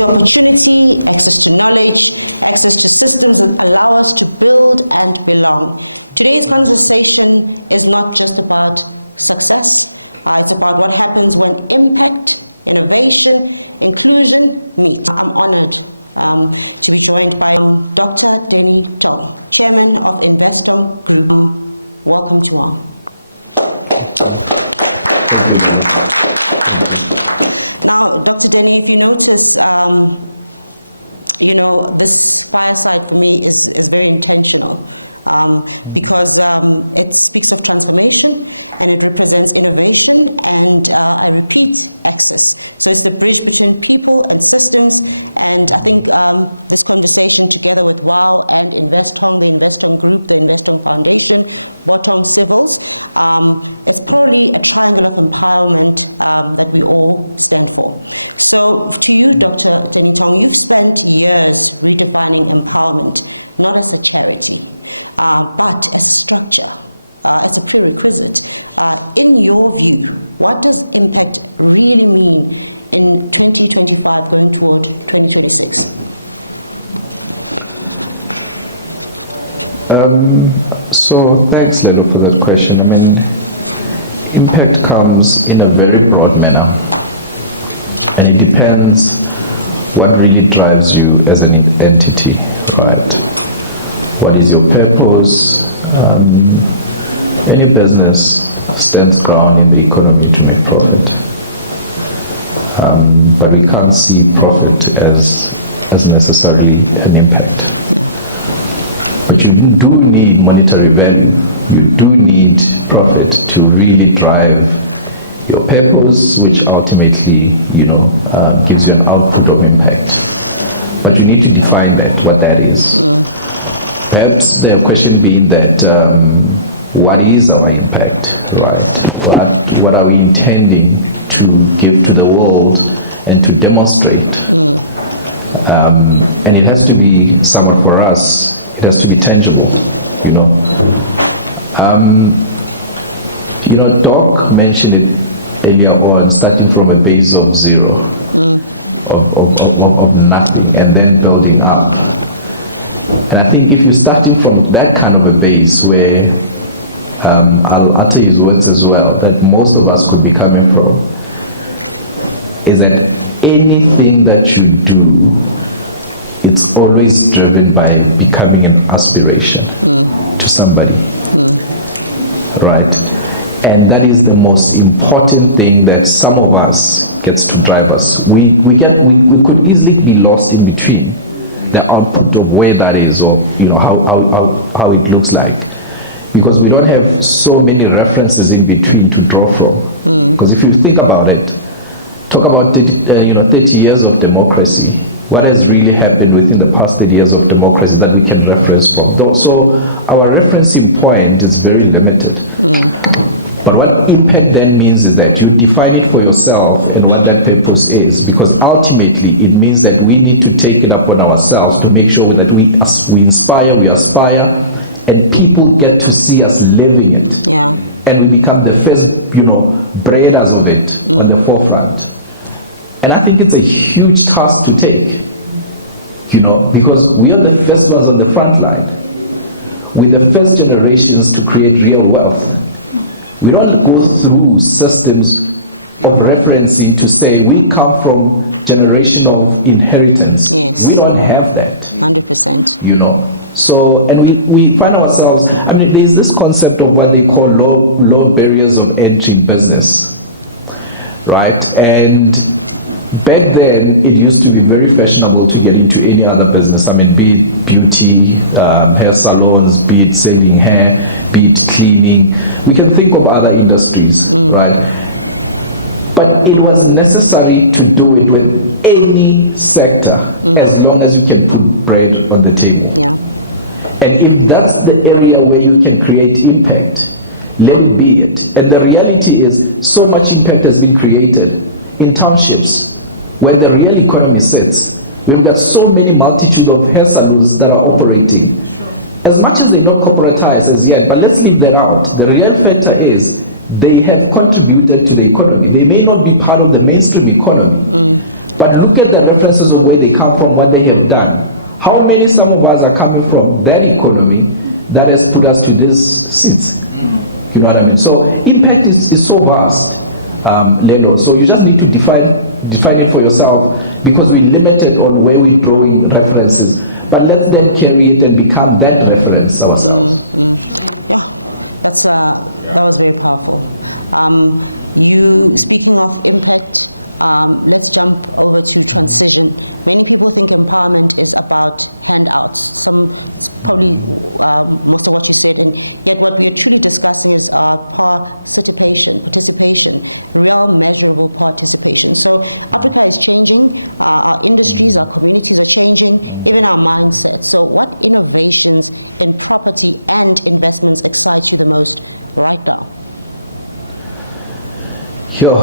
creativity, as economic, as the citizens and allowed to build and belong. Doing conversation is not just about success. I think our having more impact, innovation, inclusion, we are others. We hear from Dr. Danny Tong, Chairman of the National W.O.W25. Thank you, Lelo. Thank you. What we're going to do is, this Fireside for me is very intentional. Because if people can listen, and there's a very good listen, and keep effort. There's a really good people and person, and I think this conversation is very well, and investment groups, and investment foundation, what's on the table. It's probably a kind of empowerment that we all stand for. So, to use those words, when you point to redefining empowerment, not the policy. Concept, structure, in your view, what does impact really mean in 2025 when you are 2050? So thanks, Lelo, for that question. I mean, impact comes in a very broad manner, and it depends what really drives you as an entity, right? What is your purpose? Any business stands ground in the economy to make profit. But we can't see profit as necessarily an impact. But you do need monetary value. You do need profit to really drive your purpose, which ultimately, gives you an output of impact. But you need to define that, what that is. Perhaps the question being that what is our impact, right? What are we intending to give to the world and to demonstrate? And it has to be somewhat for us. It has to be tangible, Doc mentioned it earlier on, starting from a base of zero, of nothing, and then building up. And I think if you're starting from that kind of a base where, I'll utter his words as well, that most of us could be coming from, is that anything that you do, it's always driven by becoming an aspiration to somebody, right? And that is the most important thing that some of us gets to drive us. We could easily be lost in between the output of where that is, or how it looks like, because we don't have so many references in between to draw from. Because if you think about it, talk about 30 years of democracy. What has really happened within the past 30 years of democracy that we can reference from? So our referencing point is very limited. But what impact then means is that you define it for yourself and what that purpose is, because ultimately it means that we need to take it upon ourselves to make sure that we inspire, we aspire, and people get to see us living it. And we become the first, breeders of it on the forefront. And I think it's a huge task to take, because we are the first ones on the front line. We're the first generations to create real wealth. We don't go through systems of referencing to say we come from generation of inheritance. We don't have that, So, and we find ourselves, there's this concept of what they call low barriers of entry in business, right? And back then, it used to be very fashionable to get into any other business. Be it beauty, hair salons, be it selling hair, be it cleaning. We can think of other industries, right? But it was necessary to do it with any sector as long as you can put bread on the table. And if that's the area where you can create impact, let it be it. And the reality is, so much impact has been created in townships, where the real economy sits. We've got so many multitude of hair salons that are operating. As much as they're not corporatized as yet, but let's leave that out. The real factor is they have contributed to the economy. They may not be part of the mainstream economy, But look at the references of where they come from, what they have done. How many some of us are coming from that economy that has put us to this seat? You know what I mean? So impact is so vast, Lelo. So you just need to define it for yourself, because we're limited on where we're drawing references. But let's then carry it and become that reference ourselves. Sure.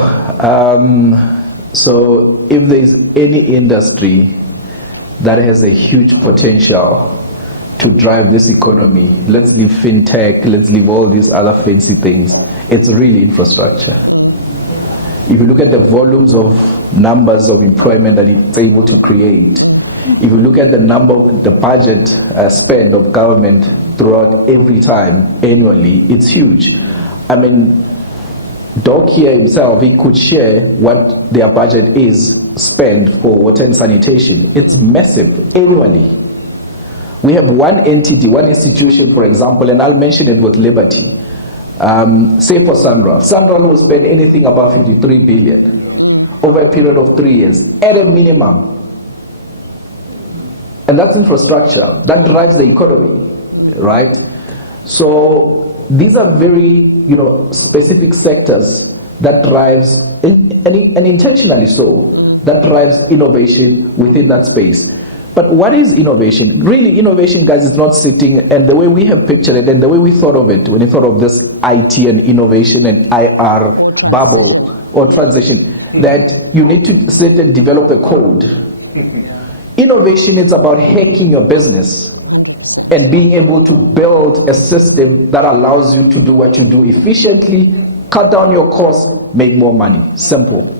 So if there's any industry that has a huge potential to drive this economy, let's leave fintech, let's leave all these other fancy things, it's really infrastructure. If you look at the volumes of numbers of employment that it's able to create, if you look at the budget spend of government throughout every time annually, it's huge. I mean, Doc here himself, he could share what their budget is spent for water and sanitation. It's massive annually. We have one entity, one institution, for example, and I'll mention it with liberty. Say for Sandral. Sandral will spend anything above 53 billion over a period of 3 years, at a minimum. And that's infrastructure. That drives the economy, right? So these are very, specific sectors that drives, and intentionally so, that drives innovation within that space. But what is innovation? Really, innovation, guys, is not sitting, and the way we have pictured it, and the way we thought of it, when we thought of this IT and innovation and IR bubble or transition, that you need to sit and develop a code. Innovation is about hacking your business and being able to build a system that allows you to do what you do efficiently, cut down your costs, make more money. Simple.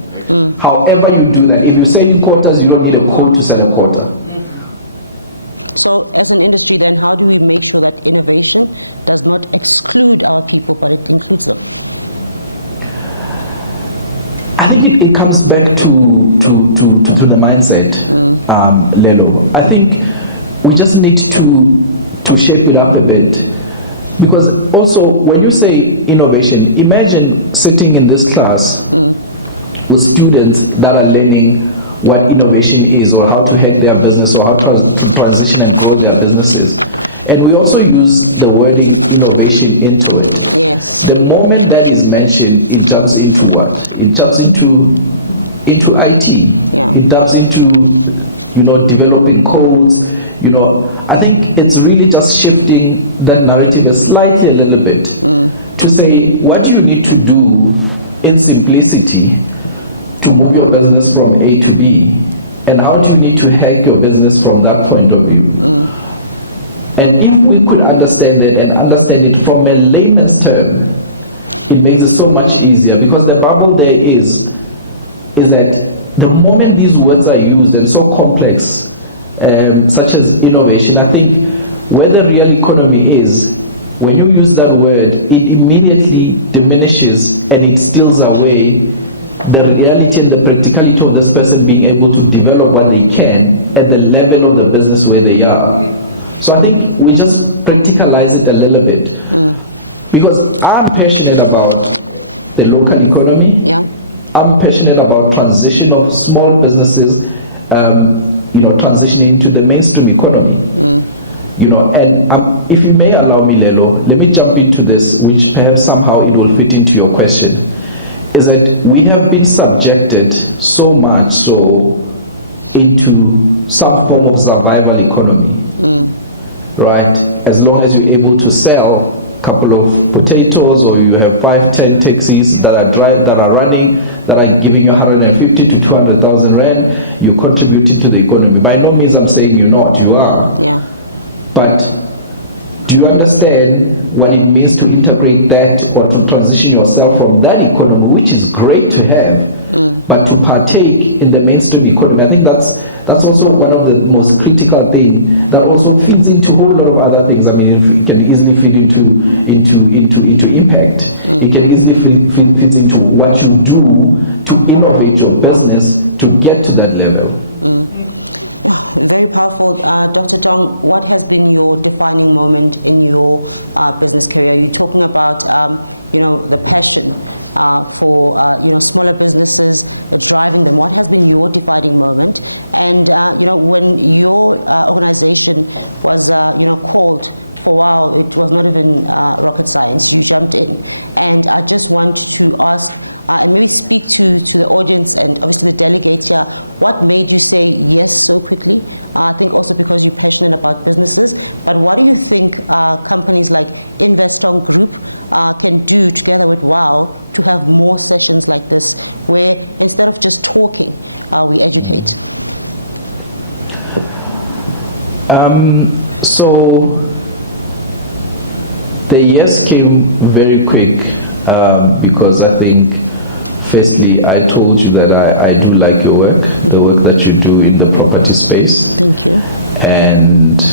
However you do that, if you're selling quarters, you don't need a code to sell a quarter. I think it comes back to the mindset, Lelo. I think we just need to shape it up a bit, because also when you say innovation, imagine sitting in this class with students that are learning what innovation is, or how to hack their business, or how to transition and grow their businesses, and we also use the wording innovation into it. The moment that is mentioned, it jumps into what? It jumps into IT. It jumps into developing codes. I think it's really just shifting that narrative a little bit to say, what do you need to do in simplicity to move your business from A to B, and how do you need to hack your business from that point of view? And if we could understand it and understand it from a layman's term, it makes it so much easier, because the bubble there is that the moment these words are used and so complex, such as innovation, I think where the real economy is, when you use that word, it immediately diminishes and it steals away the reality and the practicality of this person being able to develop what they can at the level of the business where they are. So I think we just practicalize it a little bit, because I'm passionate about the local economy. I'm passionate about transition of small businesses, transitioning into the mainstream economy. And if you may allow me, Lelo, let me jump into this, which perhaps somehow it will fit into your question, is that we have been subjected so much so into some form of survival economy, right? As long as you're able to sell a couple of potatoes, or you have 5-10 taxis that are running, that are giving you 150 to 200,000 rand, you're contributing to the economy. By no means I'm saying you're not, you are. But do you understand what it means to integrate that, or to transition yourself from that economy, which is great to have, but to partake in the mainstream economy. I think that's also one of the most critical things that also feeds into a whole lot of other things. I mean, it can easily feed into impact. It can easily feed into what you do to innovate your business to get to that level. Defining moment in your presentation, you talk about the precedent for foreign business, the time and obviously more defining moment. And when your organization was called for our women researchers, and I just want to ask, can you speak to the audience and to what made you say yes, basically? I think also the question about businesses. But what do you think companies that do that company can do more as well to have more questions like this? Where instead of just talking, so the yes came very quick because I think firstly I told you that I do like your work, the work that you do in the property space, and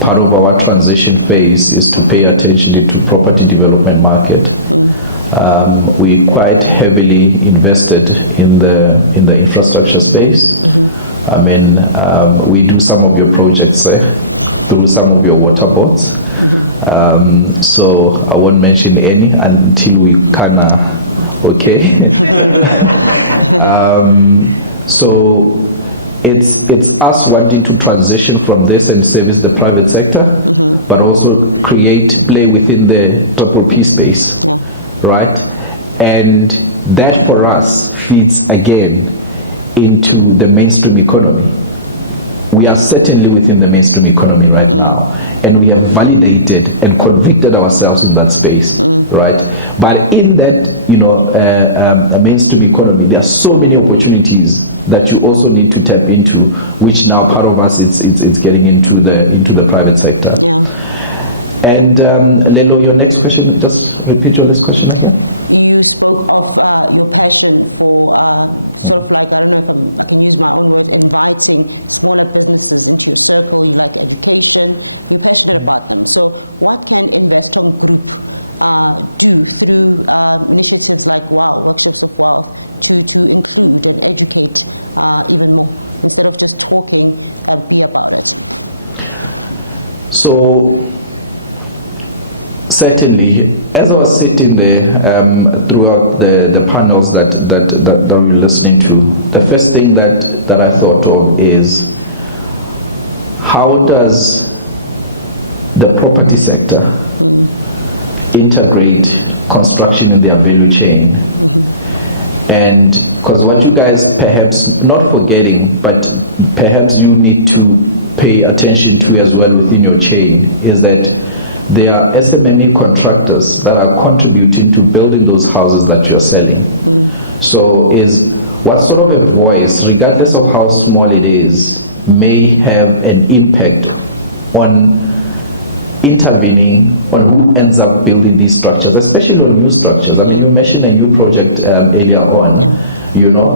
part of our transition phase is to pay attention to property development market. We quite heavily invested in the infrastructure space. I mean, we do some of your projects through some of your water boards. So I won't mention any until we kinda okay. So it's us wanting to transition from this and service the private sector, but also play within the PPP space, right? And that for us feeds again into the mainstream economy. We are certainly within the mainstream economy right now, and we have validated and convicted ourselves in that space, right? But in that, mainstream economy, there are so many opportunities that you also need to tap into, which now part of us it's getting into the private sector. And Lelo, your next question, just repeat your last question again. So what can investors do to make it like wow, to So certainly, as I was sitting there throughout the panels that we were listening to, the first thing that I thought of is, how does the property sector integrate construction in their value chain? And because what you guys perhaps not forgetting, but perhaps you need to pay attention to as well within your chain, is that there are SMME contractors that are contributing to building those houses that you're selling. So is what sort of a voice, regardless of how small it is, may have an impact on intervening on who ends up building these structures, especially on new structures. I mean, you mentioned a new project earlier on,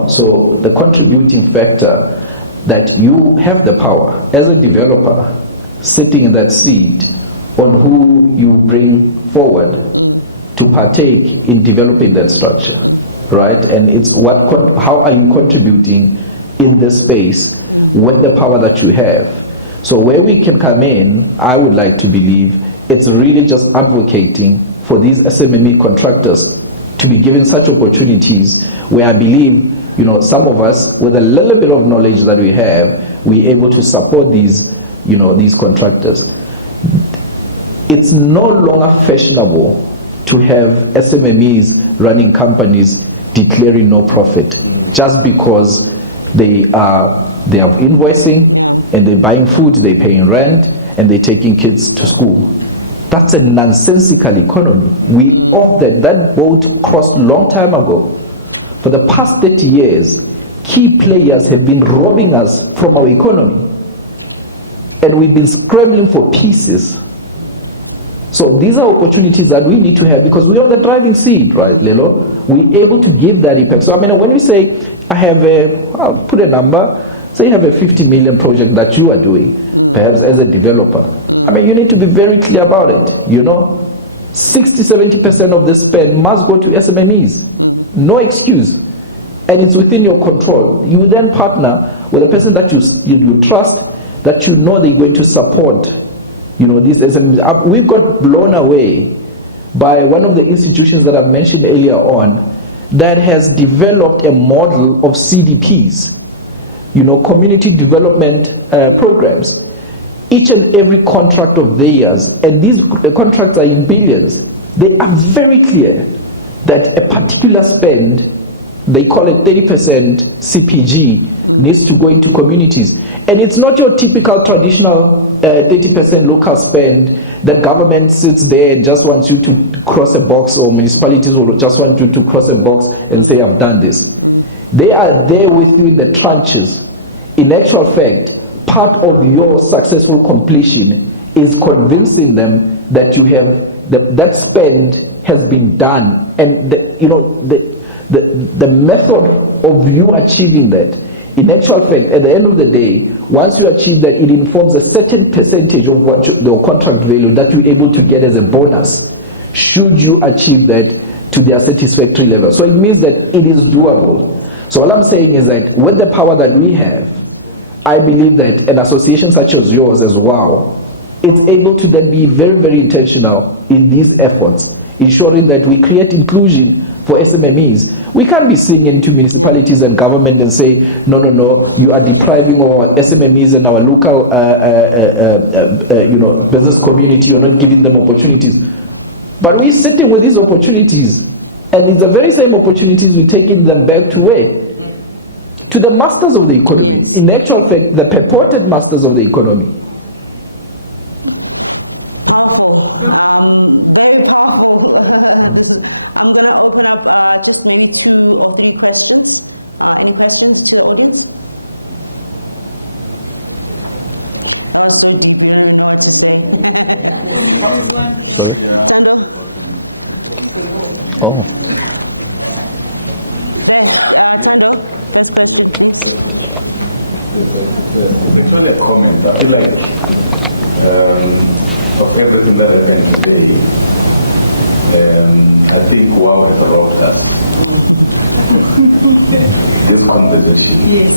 so the contributing factor that you have the power as a developer sitting in that seat on who you bring forward to partake in developing that structure, right? And it's how are you contributing in this space with the power that you have? So where we can come in, I would like to believe, it's really just advocating for these SMME contractors to be given such opportunities where I believe, some of us with a little bit of knowledge that we have, we're able to support these contractors. It's no longer fashionable to have SMMEs running companies declaring no profit just because they are invoicing and they're buying food, they're paying rent, and they're taking kids to school. That's a nonsensical economy. We off that boat crossed a long time ago. For the past 30 years, key players have been robbing us from our economy. And we've been scrambling for pieces. So these are opportunities that we need to have because we're on the driving seat, right, Lelo? We're able to give that impact. So I mean, when we say, I'll put a number, say you have a 50 million project that you are doing, perhaps as a developer. I mean, you need to be very clear about it, 60-70% of the spend must go to SMMEs. No excuse. And it's within your control. You then partner with a person that you trust, that you know they're going to support, these SMEs. We've got blown away by one of the institutions that I mentioned earlier on that has developed a model of CDPs, community development programs. Each and every contract of theirs, and these contracts are in billions, they are very clear that a particular spend, they call it 30% CPG, needs to go into communities. And it's not your typical traditional 30% local spend that government sits there and just wants you to cross a box, or municipalities will just want you to cross a box and say, I've done this. They are there with you in the trenches. In actual fact, part of your successful completion is convincing them that you have that spend has been done, and the method of you achieving that. In actual fact, at the end of the day, once you achieve that, it informs a certain percentage of what the contract value that you're able to get as a bonus, should you achieve that to their satisfactory level. So it means that it is doable. So all I'm saying is that with the power that we have, I believe that an association such as yours as well, it's able to then be very, very intentional in these efforts, ensuring that we create inclusion for SMMEs. We can't be singing into municipalities and government and say, no, you are depriving our SMMEs and our local business community, you're not giving them opportunities. But we're sitting with these opportunities, and it's the very same opportunities we're taking them back to where? To the masters of the economy. In actual fact, the purported masters of the economy. Very powerful. I'm going to open up this space to open questions. Sorry? Oh. It's not a comment. I feel like of everything that I can say, I think WOW is a rock star. This conversation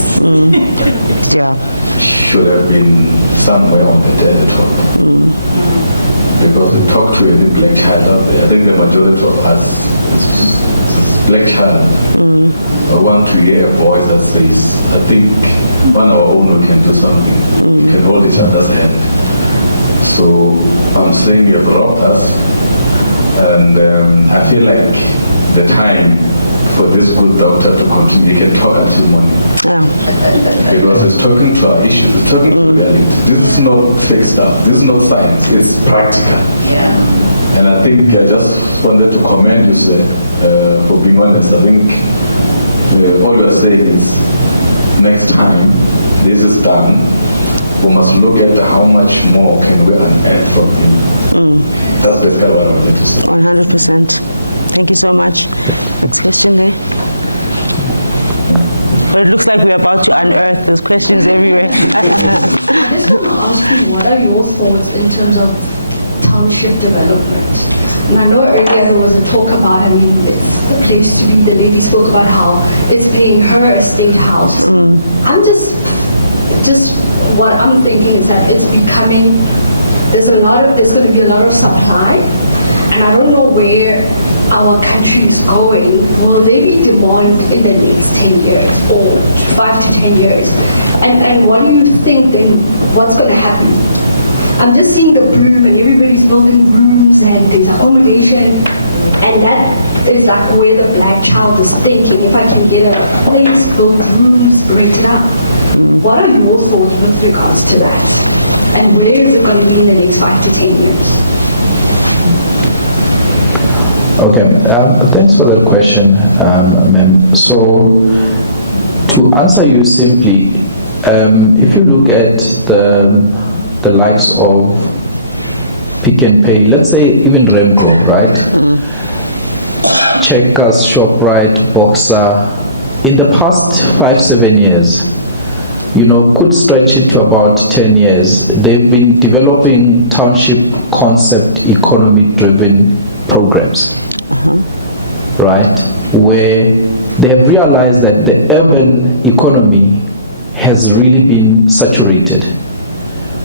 should have been somewhere on the telephone. Because we talked to a big black hat out there. I think the majority of us, black hat, I want to hear a voice that says, I think on our own we can do something. We can hold each other's hand. So I'm saying you're brought up, and I feel like the time for this good doctor to continue, you can talk at too much. Because it's talking to our issues, it's talking to them. This is not fake stuff, this is not science, it's practical. And I think I just wanted to commend you for being honest. I think all you're saying is next time this is done, we must look at how much more can we earn from it. That's the kind of what I'm saying. I just want to ask you, what are your thoughts in terms of township development? And I know earlier we were talk about having the lady spoke about how it's being her estate house. What I'm thinking is that it's becoming, there's going to be a lot of supply, and I don't know where our country is going. Will they be evolving in the next 10 years or 5 to 10 years? And what do you think then, what's going to happen? I'm just seeing the bloom, and everybody's building rooms and there's accommodation, and that is like where the black child is thinking, if I can get a place, build rooms, rent it up. What are your thoughts with regards to that? And where is it going to be in the next 5 to 10 years? Okay, thanks for that question, ma'am. So, to answer you simply, if you look at the likes of Pick and Pay, let's say even Remgro, right? Checkers, ShopRite, Boxer, in the past 5-7 years, could stretch it to about 10 years, they've been developing township concept economy-driven programs, right? Where they have realized that the urban economy has really been saturated.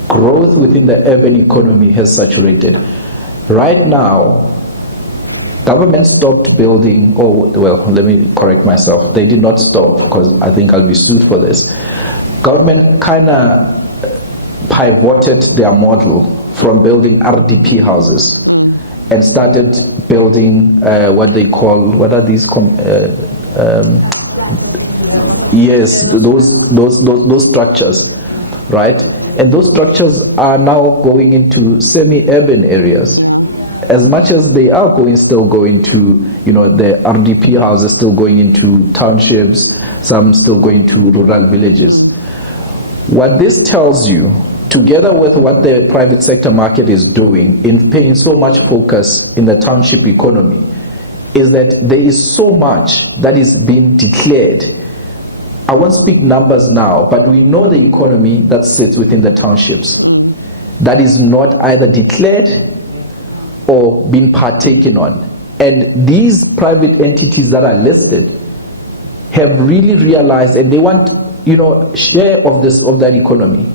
Growth within the urban economy has saturated. Right now, government stopped building, let me correct myself. They did not stop, because I think I'll be sued for this. Government kind of pivoted their model from building RDP houses and started building what are these? Yes, those structures, right? And those structures are now going into semi-urban areas. As much as they are still going to, the RDP houses still going into townships, some still going to rural villages. What this tells you, together with what the private sector market is doing in paying so much focus in the township economy, is that there is so much that is being declared. I won't speak numbers now, but we know the economy that sits within the townships that is not either declared or being partaken on. And these private entities that are listed have really realized, and they want, share of that economy.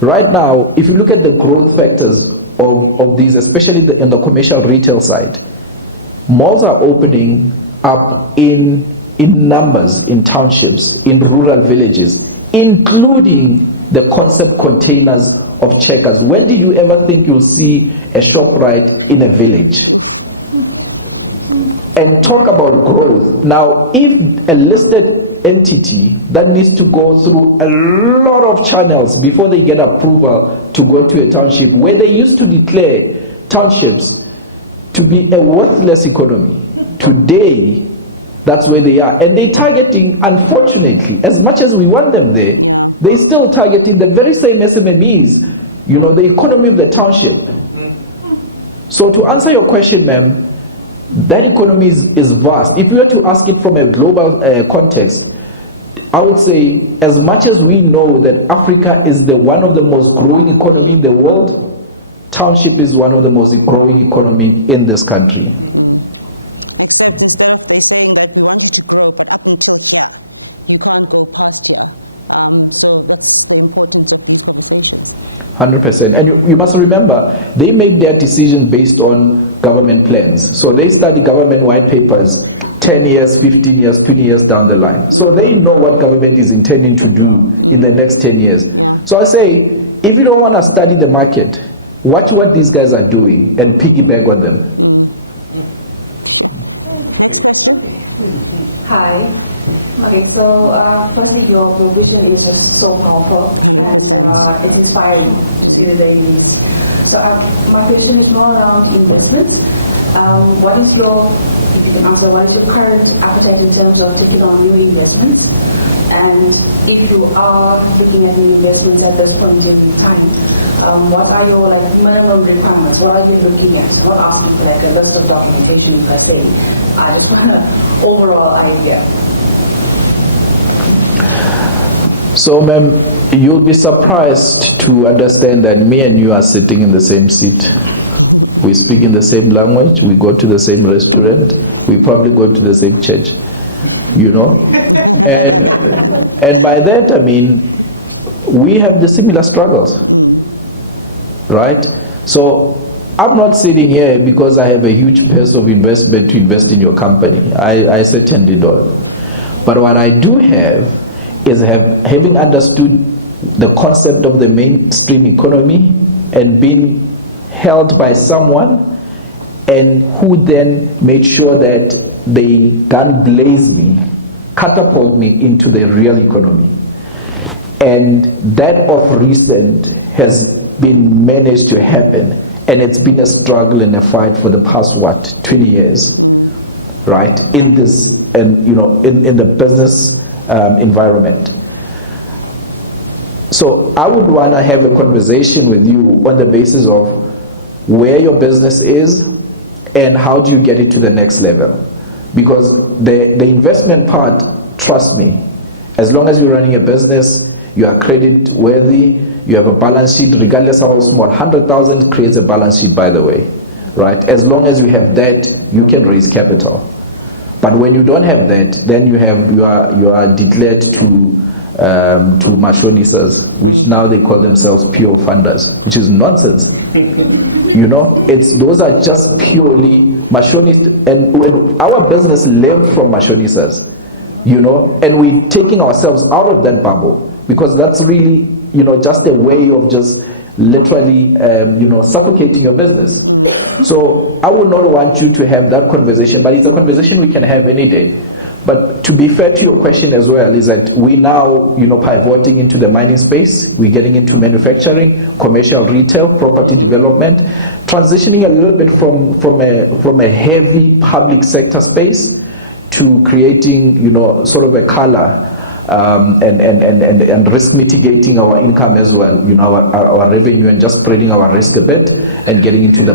Right now, if you look at the growth factors of these, especially in the commercial retail side, malls are opening up in numbers in townships, in rural villages, including the concept containers of Checkers. When did you ever think you'll see a ShopRite in a village? And talk about growth. Now, if a listed entity that needs to go through a lot of channels before they get approval to go to a township, where they used to declare townships to be a worthless economy, today that's where they are. And they're targeting, unfortunately, as much as we want them there, they're still targeting the very same SMMEs, the economy of the township. So to answer your question, ma'am, that economy is vast. If you were to ask it from a global context, I would say, as much as we know that Africa is one of the most growing economy in the world, township is one of the most growing economy in this country. 100%. And you must remember, they make their decisions based on government plans. So they study government white papers 10 years, 15 years, 20 years down the line. So they know what government is intending to do in the next 10 years. So I say, if you don't want to study the market, watch what these guys are doing and piggyback on them. Hi. Okay, so certainly your position is so powerful and it's inspiring in the daily. So my question is more around investment. What is your current appetite in terms of taking on new investments? And if you are looking at new investments at this point in time, what are your minimum requirements? What are you looking at? What are you like a list of documentation per se? I just want an overall idea. So, ma'am, you'll be surprised to understand that me and you are sitting in the same seat. We speak in the same language, we go to the same restaurant, we probably go to the same church, And by that, I mean, we have the similar struggles, right? So, I'm not sitting here because I have a huge purse of investment to invest in your company. I certainly don't. But what I do have is having understood the concept of the mainstream economy and being held by someone and who then made sure that they gun blaze me, catapult me into the real economy. And that of recent has been managed to happen, and it's been a struggle and a fight for the past 20 years, right, in this, and in the business environment. So I would want to have a conversation with you on the basis of where your business is, and how do you get it to the next level. Because the investment part, trust me, as long as you're running a business, you are credit worthy, you have a balance sheet, regardless of how small. 100,000 creates a balance sheet, by the way, right? As long as you have that, you can raise capital. But when you don't have that, then you are declared to machonistas, which now they call themselves pure funders, which is nonsense. Those are just purely machonists, and when our business lived from machonistas, and we're taking ourselves out of that bubble, because that's really, just a way of just literally, suffocating your business. So I would not want you to have that conversation, but it's a conversation we can have any day. But to be fair to your question as well, is that we now, pivoting into the mining space, we're getting into manufacturing, commercial retail, property development, transitioning a little bit from a heavy public sector space to creating, sort of a color, and risk mitigating our income as well, our revenue, and just spreading our risk a bit and getting into the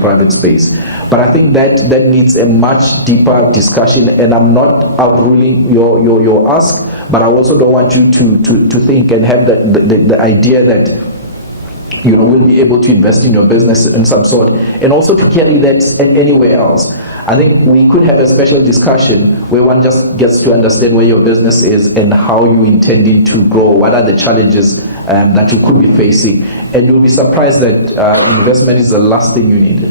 private space. But I think that needs a much deeper discussion, and I'm not outruling your ask, but I also don't want you to think and have the idea that will be able to invest in your business in some sort, and also to carry that anywhere else. I think we could have a special discussion where one just gets to understand where your business is and how you intending to grow, what are the challenges that you could be facing, and you'll be surprised that investment is the last thing you need.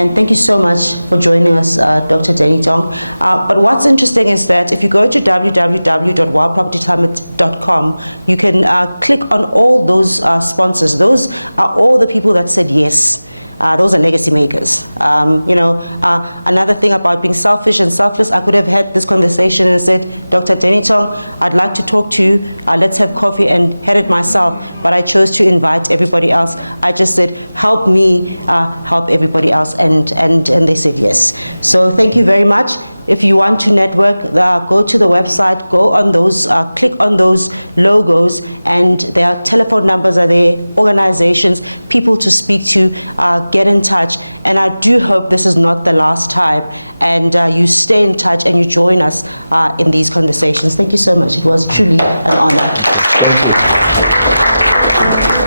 And thank you so much for joining us, Dr. Danny Tong. A lot of the things that if you go to www.w.W.25.com, you can click on all those sponsors, all the people that live here. Those are experiences. I'm working on the practice, I'm going to have this conversation for the paper. I'm going to talk to you, I'm going to talk to you, and I'm going to to the market, and I would say, don't really talking about so thank you very much. If you want to measure, go to the website, go on those, click on those logos, and there are two of them that organizing people to speak to, get in touch. And I think working is not the last part, and you stay in touch and you know that it is going to be. Thank you so much. Thank you.